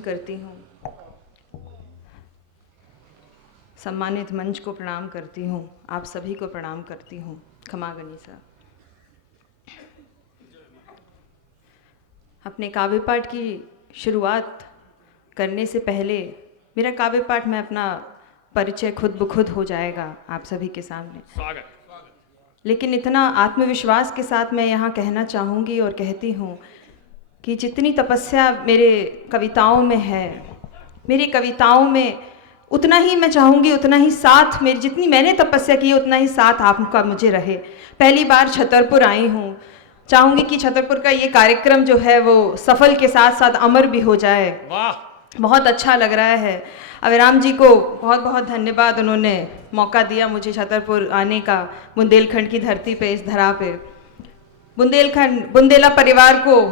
करती हूँ, सम्मानित मंच को प्रणाम करती हूँ, आप सभी को प्रणाम करती हूँ। खमा गनीसा। अपने काव्य पाठ की शुरुआत करने से पहले मेरा काव्य पाठ में अपना परिचय खुद ब खुद हो जाएगा आप सभी के सामने। स्वागत। लेकिन इतना आत्मविश्वास के साथ मैं यहाँ कहना चाहूँगी और कहती हूँ कि जितनी तपस्या मेरे कविताओं में है, मेरी कविताओं में उतना ही मैं चाहूँगी, उतना ही साथ मेरी, जितनी मैंने तपस्या की उतना ही साथ आपका मुझे रहे। पहली बार छतरपुर आई हूँ, चाहूँगी कि छतरपुर का ये कार्यक्रम जो है वो सफल के साथ साथ अमर भी हो जाए। वाह, बहुत अच्छा लग रहा है। अविराम जी को बहुत बहुत धन्यवाद, उन्होंने मौका दिया मुझे छतरपुर आने का, बुंदेलखंड की धरती पे, इस धरा पे। बुंदेला परिवार को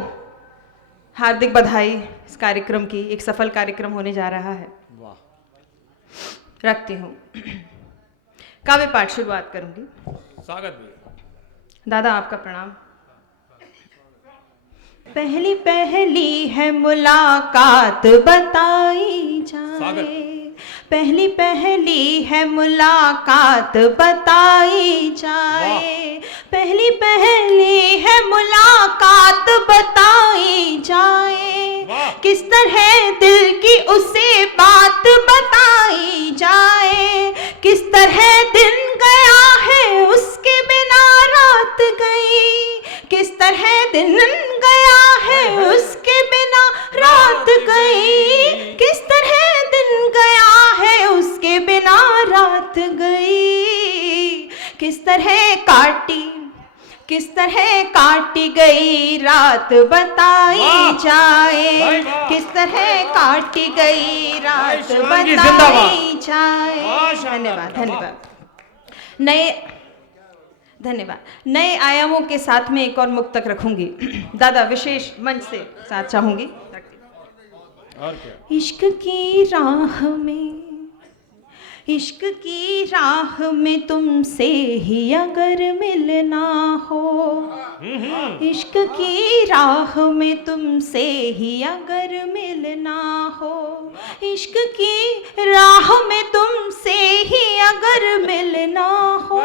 हार्दिक बधाई इस कार्यक्रम की, एक सफल कार्यक्रम होने जा रहा है। वाह। रखती हूँ काव्य पाठ शुरुआत करूंगी। स्वागत भी। दादा आपका प्रणाम। पहली पहली है मुलाकात बताई जाए, पहली पहली है मुलाकात बताई जाए, पहली पहली है मुलाकात बताई जाए, किस तरह दिल की उसे बात बताई जाए, किस तरह दिन गया है उसके बिना रात गई, किस तरह दिन गया है उसके बिना रात गई, किस तरह दिन गया है उसके बिना रात गई, किस तरह काटी गई रात बताई जाए, किस तरह काटी गई रात बताई जाए। धन्यवाद। नए आयामों के साथ में एक और मुक्तक रखूंगी। दादा विशेष मंच से साथ चाहूंगी। और क्या? इश्क की राह में तुमसे ही अगर मिलना हो, इश्क की राह में तुमसे ही अगर मिलना हो, इश्क की राह में तुमसे ही अगर मिलना हो,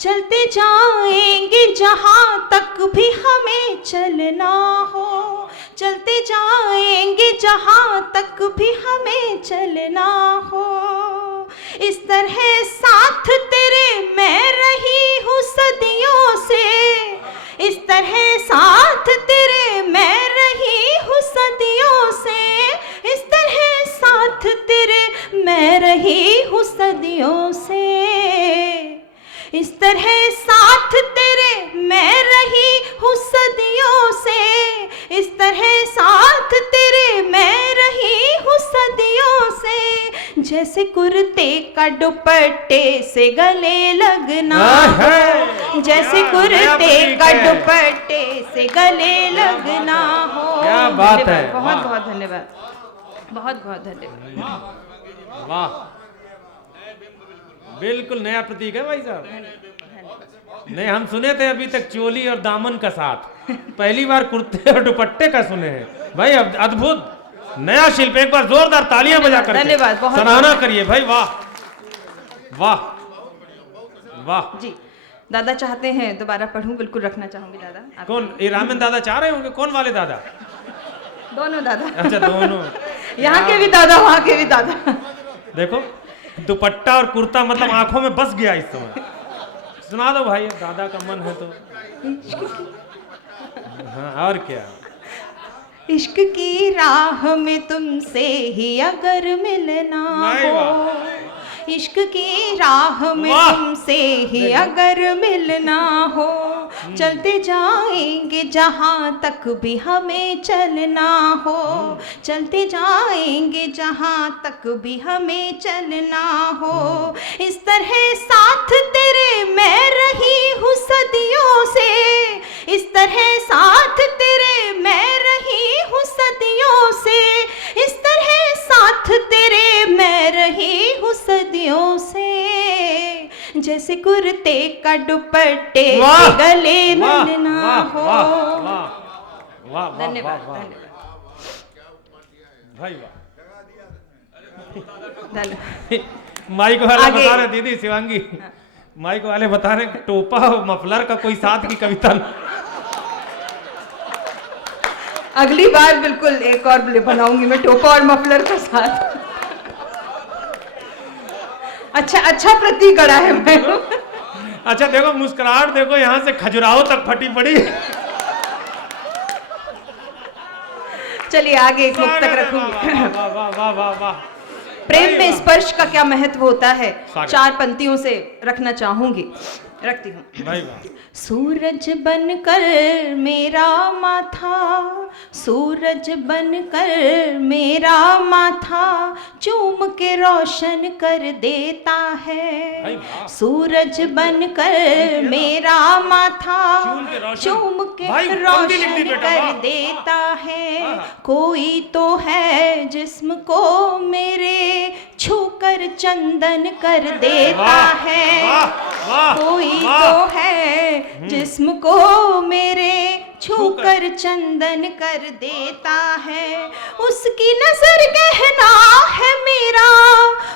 चलते जाएंगे जहां तक भी हमें चलना हो, चलते जाएंगे जहां तक भी हमें चलना हो, इस तरह साथ तेरे मैं रही हूँ सदियों से, इस तरह साथ तेरे मैं रही हूँ सदियों से, इस तरह साथ तेरे मैं रही हूँ सदियों से, इस तरह साथ तेरे मैं रही हूँ सदियों से, इस तरह साथ तेरे मैं रही हूँ सदियों से, जैसे कुर्ते का दुपट्टे से गले लगना हो, जैसे कुर्ते का दुपट्टे से गले लगना हो। क्या बात है, बहुत बहुत धन्यवाद, बहुत बहुत धन्यवाद। वाह, बिल्कुल नया प्रतीक है भाई साहब। नहीं, हम सुने थे अभी तक चोली और दामन का साथ, पहली बार कुर्ते और दुपट्टे का सुने हैं भाई। अद्भुत नया शिल्प, एक बार जोरदार तालियां बजा कर धन्यवाद, बहुत सराहना करिए भाई। वाह वाह वाह जी। दादा चाहते हैं दोबारा पढ़ूं, बिल्कुल रखना चाहूंगी दादा। कौन, ये रामन दादा चाह रहे होंगे? कौन वाले दादा? दोनों दादा। अच्छा, दोनों। यहाँ के भी दादा, वहाँ के भी दादा। देखो, दुपट्टा और कुर्ता मतलब आंखों में बस गया इस समय। सुना दो भाई, दादा का मन है तो। हाँ, और क्या? इश्क की राह में तुमसे ही अगर मिलना हो, इश्क की राह में तुमसे ही अगर मिलना हो, चलते जाएंगे जहां तक भी हमें चलना हो, चलते जाएंगे जहां तक भी हमें चलना हो, इस तरह साथ तेरे मैं रही हूँ सदियों से, इस तरह साथ तेरे मैं रही हूँ सदियों से, इस तरह साथ तेरे मैं रही हूँ सदियों से, जैसे कुर्ते का दुपट्टे से गले मिलना हो। धन्यवाद। भाई वाह। धन्यवाद। माइक वाले आगे। बता रहे दीदी शिवांगी, माइक वाले बता रहे टोपा और मफलर का कोई साथ की कविता न। अगली बार बिल्कुल एक और बनाऊंगी मैं टोपा और मफलर का साथ। अच्छा प्रतीक गढ़ा है मैं। अच्छा देखो मुस्कुराहट देखो, यहाँ से खजुराहो तक फटी पड़ी। चलिए आगे एक मुक्तक रखूंगी। वाह वाह वाह वाह वाह। प्रेम में स्पर्श का क्या महत्व होता है, स्वागत। 4 पंक्तियों से रखना चाहूंगी, रखती हूँ। भाई वाह। सूरज बनकर मेरा माथा, सूरज बनकर मेरा माथा चूम के रोशन कर देता भाई है। वाह। सूरज बनकर मेरा माथा चूम के भाई, पंक्ति लिख दी रोशन बेटा, कर वाह। देता है। कोई तो है जिस्म को मेरे छूकर चंदन कर देता वाह, है। वाह, वाह, कोई वाह। तो है जिस्म को मेरे छूकर चंदन कर देता है। उसकी नजर कहना है मेरा,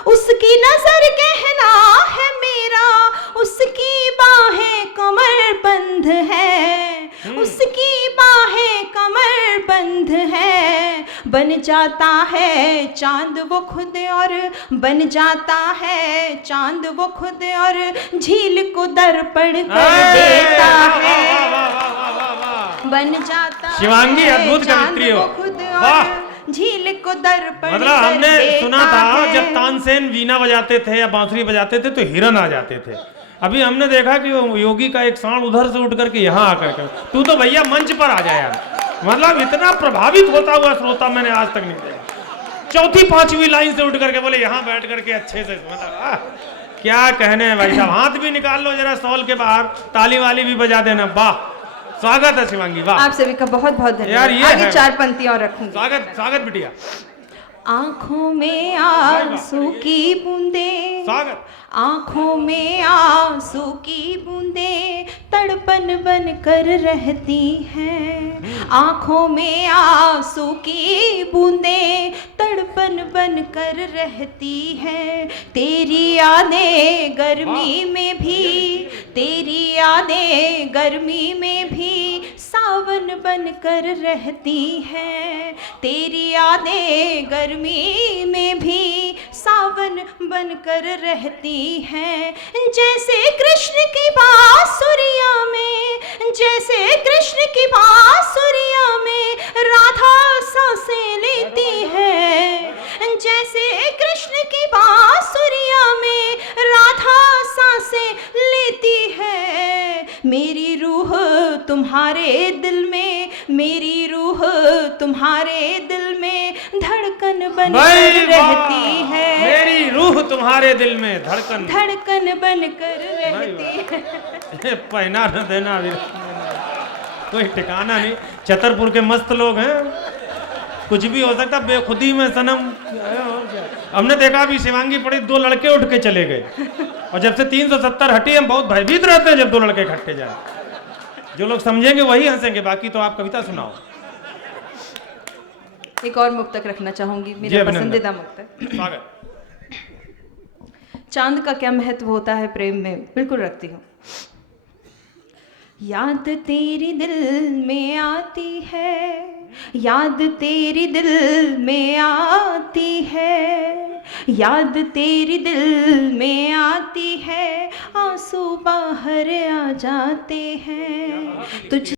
उसकी नजर कहना है मेरा, उसकी बाहें कमर बंद है, उसकी बाहें कमर बंद है। बन जाता है चांद वो खुद और बन जाता है चांद वो खुद और झील को दर्पण कर देता है। बन जाता शिवांगी है अद्भुत चांद कवित्री हो। वो खुद वाह। और झील को दर्पण मतलब कर हमने देता सुना था है। जब तानसेन वीणा बजाते थे या बांसुरी बजाते थे तो हिरन आ जाते थे। अभी हमने देखा कि वो योगी का एक सांड उधर से उठ करके यहाँ आकर के, तू तो भैया मंच पर आ जाए यार। मतलब इतना प्रभावित होता हुआ श्रोता मैंने आज तक नहीं देखा। चौथी पांचवी लाइन से उठ करके बोले यहाँ बैठ करके अच्छे से, मतलब क्या कहने हैं भाई साहब। हाथ भी निकाल लो जरा सॉल के बाहर, ताली वाली भी बजा देना। वाह, स्वागत है शिवांगी, वाह। आप सभी का बहुत बहुत यार धन्यवाद। ये आगे है। 4 पंक्तियां और रखूंगी। स्वागत स्वागत बिटिया। आंखों में आंसू की बूंदे, स्वागत। आंखों में आंसू की बूंदे तड़पन बन कर रहती हैं। आंखों में आंसू की बूंदे तड़पन बन कर रहती हैं। तेरी यादें गर्मी में भी, तेरी यादें गर्मी में भी सावन बन कर रहती हैं। तेरी यादें गर्मी में भी सावन बन कर रहती हैं। जैसे कृष्ण की बांसुरिया में, जैसे कृष्ण की बांसुरिया में राधा सांसें लेती है। जैसे कृष्ण की बांसुरिया में राधा सांसें लेती है। मेरी रूह तुम्हारे दिल में, मेरी रूह तुम्हारे दिल में धड़कन बन कर रहती है। मेरी रूह तुम्हारे दिल में धड़कन बन कर रहती है। पहना न देना भी कोई ठिकाना नहीं। छतरपुर के मस्त लोग हैं, कुछ भी हो सकता, बेखुदी में सनम। हमने देखा अभी शिवांगी पड़ी, 2 लड़के उठ के चले गए और जब से 370 हटी हम बहुत भयभीत रहते हैं जब 2 लड़के इकट्ठे जाए। जो लोग समझेंगे वही हंसेंगे, बाकी तो आप कविता सुनाओ। एक और मुक्तक रखना चाहूंगी, मेरा पसंदीदा मुक्तक। स्वागत। चांद का क्या महत्व होता है प्रेम में, बिल्कुल रखती हूँ। याद तेरी दिल में आती है, याद तेरी दिल में आती है, याद तेरी दिल में आती है, आंसू बाहर आ जाते हैं। तुझ